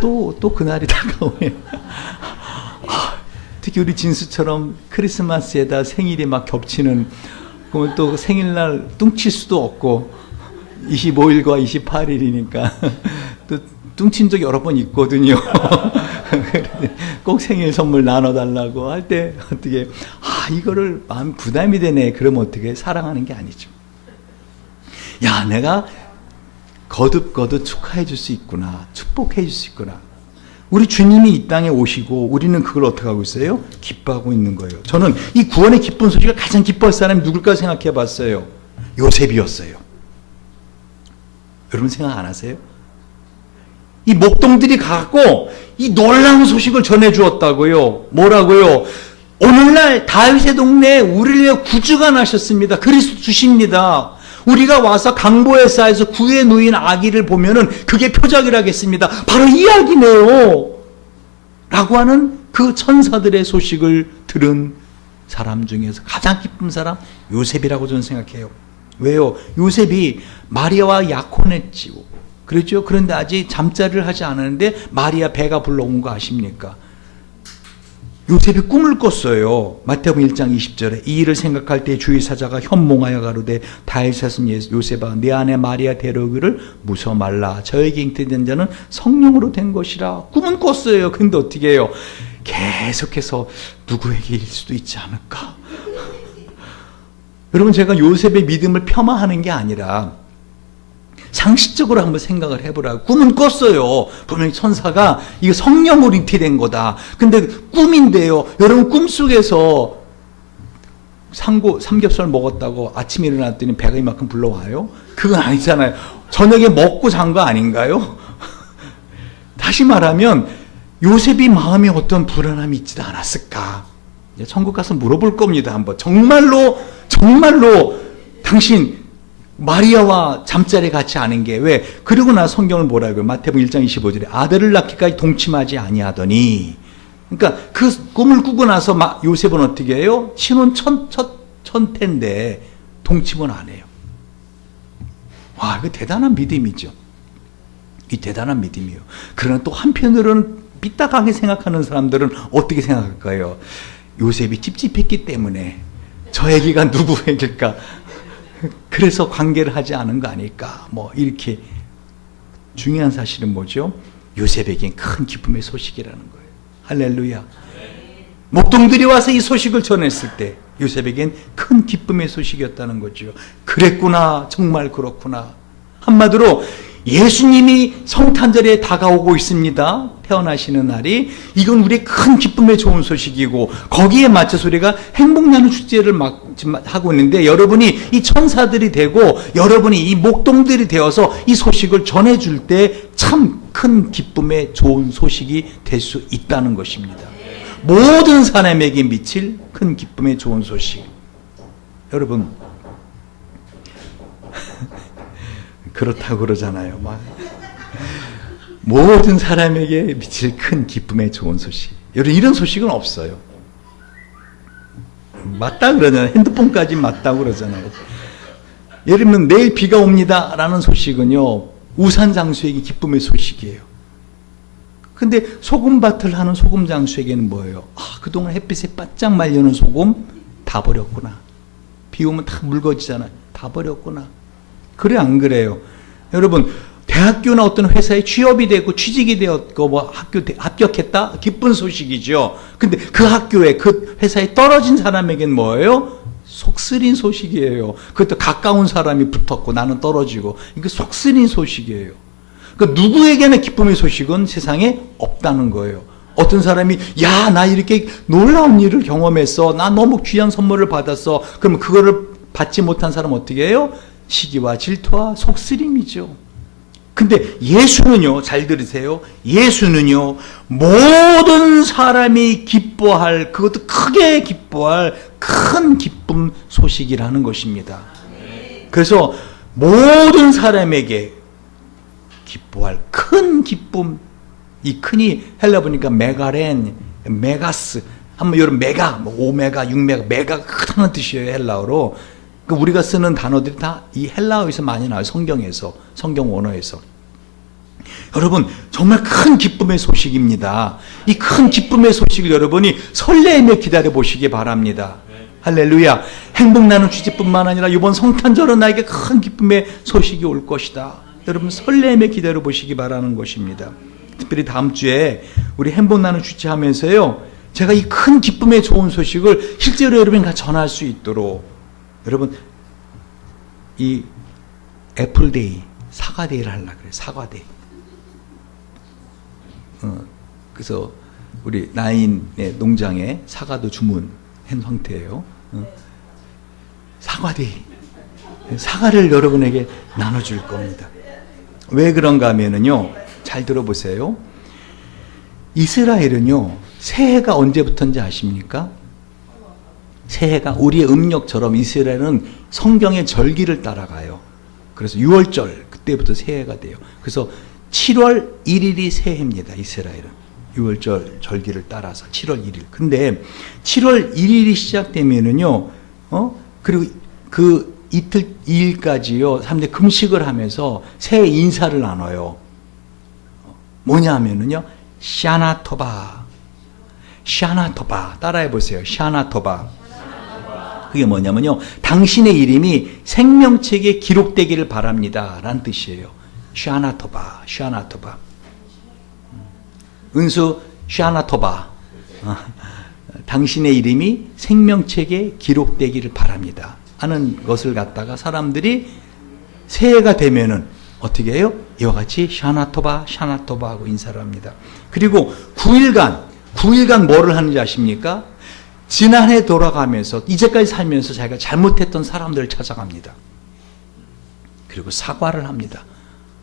또 그 날이 다가오면 특히 우리 진수처럼 크리스마스에다 생일이 막 겹치는, 그러면 또 생일날 뚱칠 수도 없고 25일과 28일이니까 또 뚱친 적 여러 번 있거든요. 꼭 생일 선물 나눠달라고 할 때 어떻게 이거를 마음 부담이 되네. 그러면 어떻게 사랑하는 게 아니죠. 야, 내가 거듭 축하해 줄 수 있구나. 축복해 줄 수 있구나. 우리 주님이 이 땅에 오시고 우리는 그걸 어떻게 하고 있어요? 기뻐하고 있는 거예요. 저는 이 구원의 기쁜 소식을 가장 기뻐할 사람이 누굴까 생각해 봤어요. 요셉이었어요. 여러분 생각 안 하세요? 이 목동들이 가고 이 놀라운 소식을 전해 주었다고요. 뭐라고요? 오늘날 다윗의 동네에 우리를 위해 구주가 나셨습니다. 그리스도 주십니다. 우리가 와서 강보의 싸에서 구에 누인 아기를 보면은 그게 표적이라겠습니다. 바로 이 아기네요. 라고 하는 그 천사들의 소식을 들은 사람 중에서 가장 기쁜 사람 요셉이라고 저는 생각해요. 왜요? 요셉이 마리아와 약혼했지요. 그렇죠? 그런데 아직 잠자리를 하지 않았는데 마리아 배가 불러온 거 아십니까? 요셉이 꿈을 꿨어요. 마태복음 1장 20절에 이 일을 생각할 때 주의 사자가 현몽하여 가로되 다윗의 요셉아 내 아내 마리아 데려오기를 무서워 말라. 저에게 잉태된 자는 성령으로 된 것이라. 꿈은 꿨어요. 근데 어떻게 해요? 계속해서 누구에게일 수도 있지 않을까? 여러분, 제가 요셉의 믿음을 폄하하는 게 아니라 상식적으로 한번 생각을 해보라고. 꿈은 꿨어요. 분명히 천사가 이거 성령으로 잉태된 거다. 근데 꿈인데요. 여러분, 꿈속에서 삼겹살 먹었다고 아침에 일어났더니 배가 이만큼 불러와요? 그건 아니잖아요. 저녁에 먹고 잔 거 아닌가요? 다시 말하면 요셉이 마음에 어떤 불안함이 있지도 않았을까? 천국 가서 물어볼 겁니다. 한번. 정말로 당신 마리아와 잠자리 같이 아는 게 왜? 그리고 나 성경을 뭐라고요? 마태복음 1장 25절에 아들을 낳기까지 동침하지 아니하더니. 그러니까 그 꿈을 꾸고 나서 요셉은 어떻게 해요? 신혼 천태인데 동침은 안 해요. 와, 이거 대단한 믿음이죠. 이 대단한 믿음이에요. 그러나 또 한편으로는 삐딱하게 생각하는 사람들은 어떻게 생각할까요? 요셉이 찝찝했기 때문에 저 애기가 누구 애길까? 그래서 관계를 하지 않은 거 아닐까? 이렇게. 중요한 사실은 뭐죠? 요셉에겐 큰 기쁨의 소식이라는 거예요. 할렐루야. 목동들이 와서 이 소식을 전했을 때 요셉에겐 큰 기쁨의 소식이었다는 거죠. 그랬구나. 정말 그렇구나. 한마디로 예수님이 성탄절에 다가오고 있습니다. 태어나시는 날이. 이건 우리의 큰 기쁨의 좋은 소식이고, 거기에 맞춰서 우리가 행복나는 축제를 하고 있는데, 여러분이 이 천사들이 되고 여러분이 이 목동들이 되어서 이 소식을 전해줄 때 참 큰 기쁨의 좋은 소식이 될 수 있다는 것입니다. 모든 사람에게 미칠 큰 기쁨의 좋은 소식. 여러분 그렇다고 그러잖아요. 막 모든 사람에게 미칠 큰 기쁨의 좋은 소식. 여러분 이런 소식은 없어요. 맞다 그러잖아요. 핸드폰까지 맞다고 그러잖아요. 예를 들면 내일 비가 옵니다 라는 소식은요, 우산 장수에게 기쁨의 소식이에요. 근데 소금밭을 하는 소금 장수에게는 뭐예요? 그동안 햇빛에 바짝 말려놓은 소금 다 버렸구나. 비 오면 다 묽어지잖아요. 다 버렸구나. 그래 안 그래요? 여러분 대학교나 어떤 회사에 취업이 되고 취직이 되었고 뭐 학교 합격했다? 기쁜 소식이죠. 근데 그 학교에 그 회사에 떨어진 사람에겐 뭐예요? 속쓰린 소식이에요. 그것도 가까운 사람이 붙었고 나는 떨어지고, 이게 속쓰린 소식이에요. 그러니까 누구에게나 기쁨의 소식은 세상에 없다는 거예요. 어떤 사람이 야, 나 이렇게 놀라운 일을 경험했어, 나 너무 귀한 선물을 받았어, 그러면 그거를 받지 못한 사람은 어떻게 해요? 시기와 질투와 속쓰림이죠. 근데 예수는요, 잘 들으세요, 예수는요 모든 사람이 기뻐할, 그것도 크게 기뻐할 큰 기쁨 소식이라는 것입니다. 그래서 모든 사람에게 기뻐할 큰 기쁨, 이 큰이 헬라 보니까 메가렌, 메가스, 한번 여러분 메가, 뭐 오메가, 6메가, 메가 크다는 뜻이에요, 헬라어로. 우리가 쓰는 단어들이 다 이 헬라어에서 많이 나와요. 성경에서, 성경 원어에서. 여러분 정말 큰 기쁨의 소식입니다. 이 큰 기쁨의 소식을 여러분이 설레이며 기다려 보시기 바랍니다. 할렐루야. 행복나는 취지뿐만 아니라 이번 성탄절은 나에게 큰 기쁨의 소식이 올 것이다. 여러분 설레이며 기다려 보시기 바라는 것입니다. 특별히 다음 주에 우리 행복나는 취지 하면서요, 제가 이 큰 기쁨의 좋은 소식을 실제로 여러분과 전할 수 있도록, 여러분 이 애플데이, 사과데이를 하려고 그래요. 사과데이. 그래서 우리 나인의 농장에 사과도 주문한 상태예요. 사과데이. 사과를 여러분에게 나눠줄 겁니다. 왜 그런가 하면은요, 잘 들어보세요. 이스라엘은요, 새해가 언제부터인지 아십니까? 새해가 우리의 음력처럼 이스라엘은 성경의 절기를 따라가요. 그래서 6월절, 그때부터 새해가 돼요. 그래서 7월 1일이 새해입니다. 이스라엘은 6월절 절기를 따라서 7월 1일. 근데 7월 1일이 시작되면은요, 그리고 그 이틀 2일까지요, 사람들이 금식을 하면서 새해 인사를 나눠요. 뭐냐 하면은요, 샤나토바. 샤나토바. 따라해 보세요. 샤나토바. 그게 뭐냐면요, 당신의 이름이 생명책에 기록되기를 바랍니다 라는 뜻이에요. 샤나토바, 샤나토바. 은수, 샤나토바. 당신의 이름이 생명책에 기록되기를 바랍니다 하는 것을 갖다가 사람들이 새해가 되면은 어떻게 해요? 이와 같이 샤나토바, 샤나토바 하고 인사를 합니다. 그리고 9일간 뭐를 하는지 아십니까? 지난해 돌아가면서 이제까지 살면서 자기가 잘못했던 사람들을 찾아갑니다. 그리고 사과를 합니다.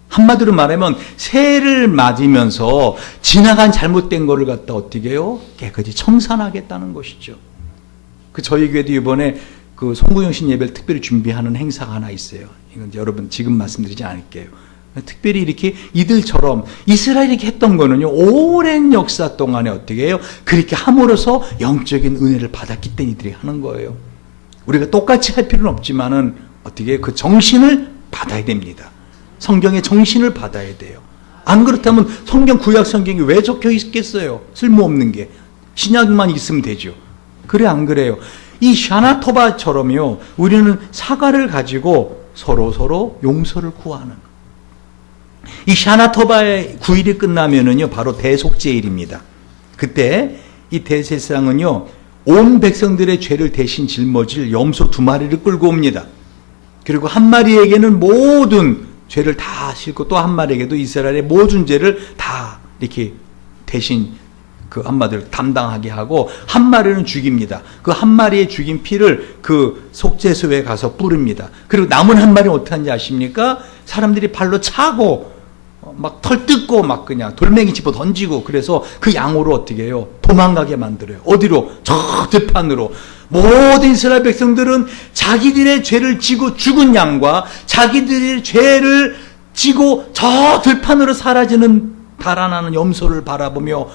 한마디로 말하면 새해를 맞으면서 지나간 잘못된 거를 갖다 어떻게 해요? 깨끗이 청산하겠다는 것이죠. 저희 교회도 이번에 그 송구영신 예배를 특별히 준비하는 행사가 하나 있어요. 이건 여러분 지금 말씀드리지 않을게요. 특별히 이렇게 이들처럼 이스라엘이 이렇게 했던 거는요, 오랜 역사 동안에 어떻게 해요? 그렇게 함으로써 영적인 은혜를 받았기 때문에 이들이 하는 거예요. 우리가 똑같이 할 필요는 없지만은 어떻게 해요? 그 정신을 받아야 됩니다. 성경의 정신을 받아야 돼요. 안 그렇다면 성경, 구약 성경이 왜 적혀 있겠어요? 쓸모없는 게. 신약만 있으면 되죠. 그래 안 그래요? 이 샤나토바처럼요, 우리는 사과를 가지고 서로 용서를 구하는, 이 샤나토바의 9일이 끝나면은요, 바로 대속죄일입니다. 그때 이 대제사장은요, 온 백성들의 죄를 대신 짊어질 염소 2마리를 끌고 옵니다. 그리고 한 마리에게는 모든 죄를 다 싣고 또 한 마리에게도 이스라엘의 모든 죄를 다 이렇게 대신 그 한 마리를 담당하게 하고, 한 마리는 죽입니다. 그 한 마리의 죽인 피를 그 속죄소에 가서 뿌립니다. 그리고 남은 한 마리는 어떻게 하는지 아십니까? 사람들이 발로 차고 막 털 뜯고 막 그냥 돌멩이 집어 던지고 그래서 그 양으로 어떻게 해요? 도망가게 만들어요. 어디로? 저 들판으로. 모든 이스라엘 백성들은 자기들의 죄를 지고 죽은 양과 자기들의 죄를 지고 저 들판으로 사라지는 달아나는 염소를 바라보며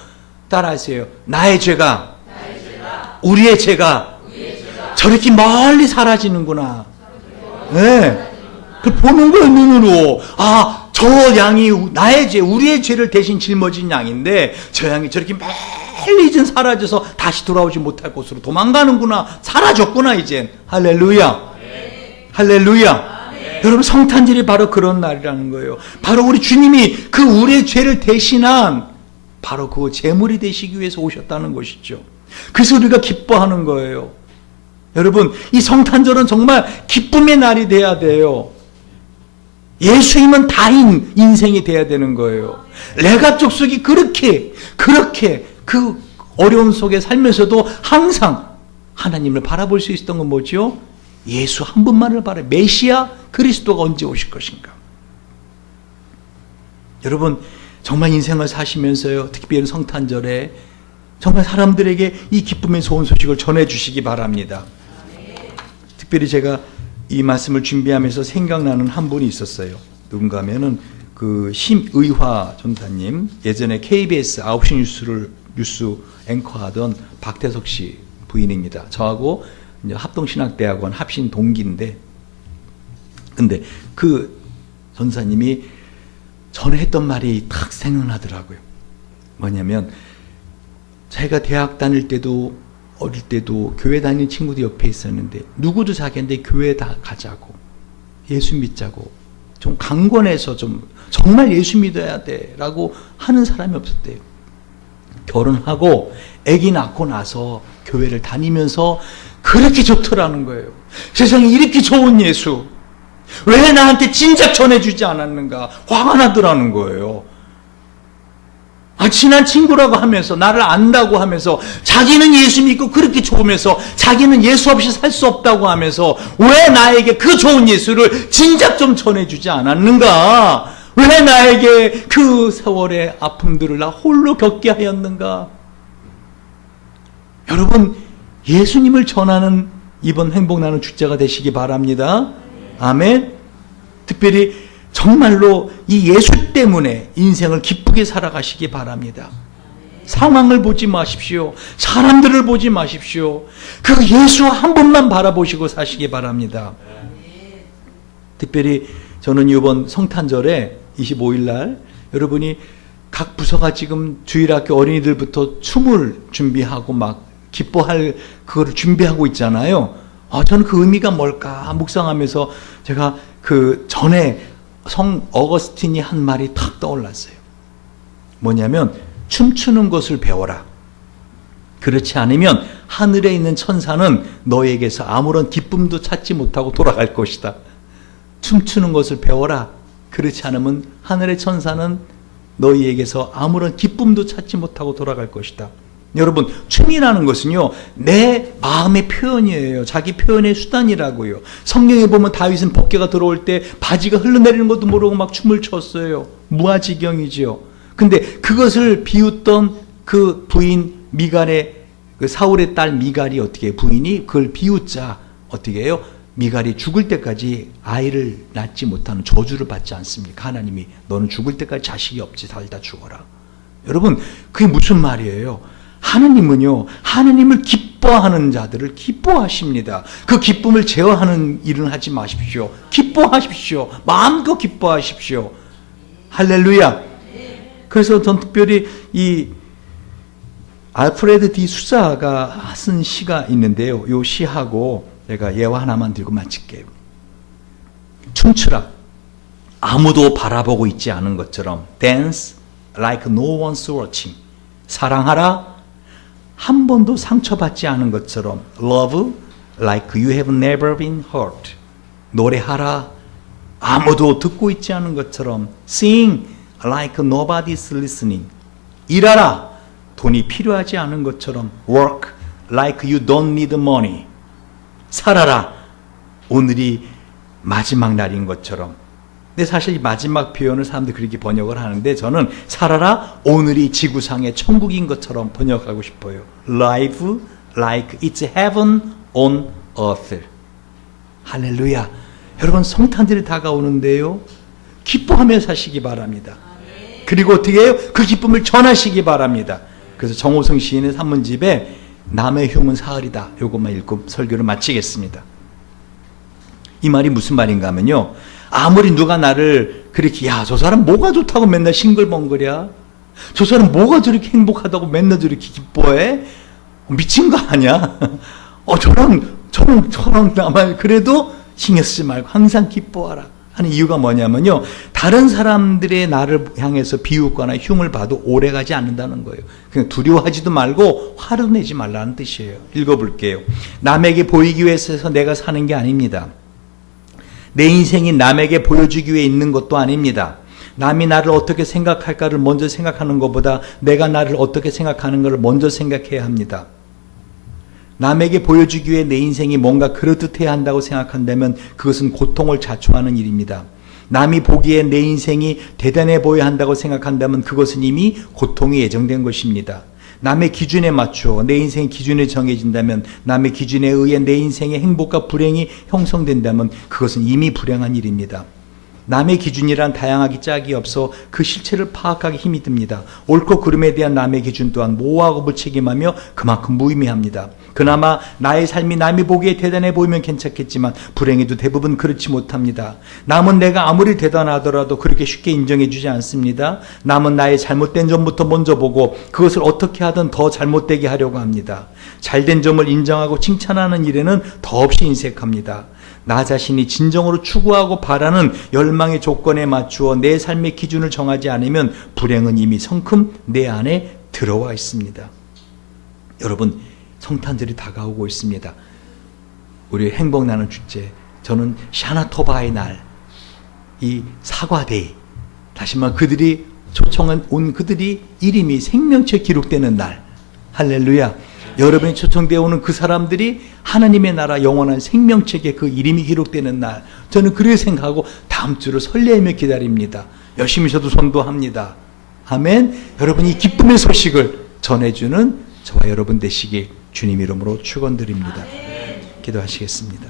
따라하세요. 나의 죄가 우리의 죄가 저렇게 멀리 사라지는구나. 네. 그 보는 거예요, 눈으로. 아, 저 양이 나의 죄, 우리의 죄를 대신 짊어진 양인데 저 양이 저렇게 멀리 이젠 사라져서 다시 돌아오지 못할 곳으로 도망가는구나. 사라졌구나, 이젠. 할렐루야. 할렐루야. 여러분, 성탄절이 바로 그런 날이라는 거예요. 바로 우리 주님이 그 우리의 죄를 대신한 바로 그 제물이 되시기 위해서 오셨다는 것이죠. 그래서 우리가 기뻐하는 거예요. 여러분, 이 성탄절은 정말 기쁨의 날이 돼야 돼요. 예수님은 다인 인생이 돼야 되는 거예요. 레갑 족속이 그렇게 그 어려움 속에 살면서도 항상 하나님을 바라볼 수 있었던 건 뭐죠? 예수 한 분만을 바라요. 메시아 그리스도가 언제 오실 것인가? 여러분, 정말 인생을 사시면서요, 특별히 성탄절에 정말 사람들에게 이 기쁨의 좋은 소식을 전해주시기 바랍니다. 특별히 제가 이 말씀을 준비하면서 생각나는 한 분이 있었어요. 누군가 하면은 그 심의화 전사님, 예전에 KBS 9시 뉴스 앵커하던 박태석 씨 부인입니다. 저하고 이제 합동신학대학원 합신 동기인데, 근데 그 전사님이 전에 했던 말이 딱 생각나더라고요. 뭐냐면, 자기가 대학 다닐 때도 어릴 때도 교회 다니는 친구도 옆에 있었는데 누구도 자기한테 교회 다 가자고, 예수 믿자고, 좀 강권해서 좀 정말 예수 믿어야 돼 라고 하는 사람이 없었대요. 결혼하고 아기 낳고 나서 교회를 다니면서 그렇게 좋더라는 거예요. 세상에 이렇게 좋은 예수 왜 나한테 진작 전해주지 않았는가 화가 나더라는 거예요. 친한 친구라고 하면서 나를 안다고 하면서 자기는 예수 믿고 그렇게 좋으면서 자기는 예수 없이 살 수 없다고 하면서 왜 나에게 그 좋은 예수를 진작 좀 전해주지 않았는가? 왜 나에게 그 세월의 아픔들을 나 홀로 겪게 하였는가? 여러분, 예수님을 전하는 이번 행복나는 축제가 되시기 바랍니다. 아멘. 특별히 정말로 이 예수 때문에 인생을 기쁘게 살아가시기 바랍니다. 상황을 보지 마십시오. 사람들을 보지 마십시오. 그 예수 한 분만 바라보시고 사시기 바랍니다. 특별히 저는 이번 성탄절에 25일 날 여러분이 각 부서가 지금 주일학교 어린이들부터 춤을 준비하고 막 기뻐할 그거를 준비하고 있잖아요. 저는 그 의미가 뭘까 묵상하면서 제가 그 전에 성 어거스틴이 한 말이 탁 떠올랐어요. 뭐냐면 춤추는 것을 배워라. 그렇지 않으면 하늘에 있는 천사는 너에게서 아무런 기쁨도 찾지 못하고 돌아갈 것이다. 춤추는 것을 배워라. 그렇지 않으면 하늘의 천사는 너희에게서 아무런 기쁨도 찾지 못하고 돌아갈 것이다. 여러분, 춤이라는 것은요, 내 마음의 표현이에요. 자기 표현의 수단이라고요. 성경에 보면 다윗은 법궤가 들어올 때 바지가 흘러내리는 것도 모르고 막 춤을 췄어요. 무아지경이지요. 근데 그것을 비웃던 그 부인 미갈의, 그 사울의 딸 미갈이 어떻게 해요? 부인이 그걸 비웃자 어떻게 해요? 미갈이 죽을 때까지 아이를 낳지 못하는 저주를 받지 않습니까? 하나님이 너는 죽을 때까지 자식이 없지, 살다 죽어라. 여러분, 그게 무슨 말이에요? 하느님은요, 하느님을 기뻐하는 자들을 기뻐하십니다. 그 기쁨을 제어하는 일은 하지 마십시오. 기뻐하십시오. 마음껏 기뻐하십시오. 할렐루야. 그래서 전 특별히 이 알프레드 디 수자가 쓴 시가 있는데요. 이 시하고 제가 예화 하나만 들고 마칠게요. 춤추라. 아무도 바라보고 있지 않은 것처럼. Dance like no one's watching. 사랑하라. 한 번도 상처받지 않은 것처럼. Love like you have never been hurt. 노래하라. 아무도 듣고 있지 않은 것처럼. Sing like nobody's listening. 일하라. 돈이 필요하지 않은 것처럼. Work like you don't need money. 살아라. 오늘이 마지막 날인 것처럼. 근데 사실 이 마지막 표현을 사람들이 그렇게 번역을 하는데 저는 살아라 오늘이 지구상의 천국인 것처럼 번역하고 싶어요. Live like it's heaven on earth. 할렐루야. 여러분 성탄절이 다가오는데요. 기뻐하며 사시기 바랍니다. 그리고 어떻게 해요? 그 기쁨을 전하시기 바랍니다. 그래서 정호성 시인의 산문집에 남의 흉은 사흘이다. 이것만 읽고 설교를 마치겠습니다. 이 말이 무슨 말인가 하면요. 아무리 누가 나를 그렇게 야, 저 사람 뭐가 좋다고 맨날 싱글벙글이야? 저 사람 뭐가 저렇게 행복하다고 맨날 저렇게 기뻐해? 미친 거 아니야? 저랑 나만 그래도 신경 쓰지 말고 항상 기뻐하라 하는 이유가 뭐냐면요. 다른 사람들의 나를 향해서 비웃거나 흉을 봐도 오래가지 않는다는 거예요. 그냥 두려워하지도 말고 화를 내지 말라는 뜻이에요. 읽어볼게요. 남에게 보이기 위해서 내가 사는 게 아닙니다. 내 인생이 남에게 보여주기 위해 있는 것도 아닙니다. 남이 나를 어떻게 생각할까를 먼저 생각하는 것보다 내가 나를 어떻게 생각하는 것을 먼저 생각해야 합니다. 남에게 보여주기 위해 내 인생이 뭔가 그럴듯해야 한다고 생각한다면 그것은 고통을 자초하는 일입니다. 남이 보기에 내 인생이 대단해 보여야 한다고 생각한다면 그것은 이미 고통이 예정된 것입니다. 남의 기준에 맞추어 내 인생의 기준이 정해진다면, 남의 기준에 의해 내 인생의 행복과 불행이 형성된다면 그것은 이미 불행한 일입니다. 남의 기준이란 다양하기 짝이 없어 그 실체를 파악하기 힘이 듭니다. 옳고 그름에 대한 남의 기준 또한 모호하고 무책임하며 그만큼 무의미합니다. 그나마 나의 삶이 남이 보기에 대단해 보이면 괜찮겠지만 불행에도 대부분 그렇지 못합니다. 남은 내가 아무리 대단하더라도 그렇게 쉽게 인정해 주지 않습니다. 남은 나의 잘못된 점부터 먼저 보고 그것을 어떻게 하든 더 잘못되게 하려고 합니다. 잘된 점을 인정하고 칭찬하는 일에는 더없이 인색합니다. 나 자신이 진정으로 추구하고 바라는 열망의 조건에 맞추어 내 삶의 기준을 정하지 않으면 불행은 이미 성큼 내 안에 들어와 있습니다. 여러분, 성탄절이 다가오고 있습니다. 우리 행복나는 축제, 저는 샤나토바의 날, 이 사과데이, 다시 말해 그들이 초청한 온 그들이 이름이 생명체 기록되는 날, 할렐루야. 여러분이 초청되어 오는 그 사람들이 하나님의 나라 영원한 생명책에 그 이름이 기록되는 날, 저는 그렇게 생각하고 다음 주를 설레이며 기다립니다. 열심히 저도 선도합니다. 아멘. 여러분, 이 기쁨의 소식을 전해주는 저와 여러분 되시길 주님 이름으로 축원드립니다. 기도하시겠습니다.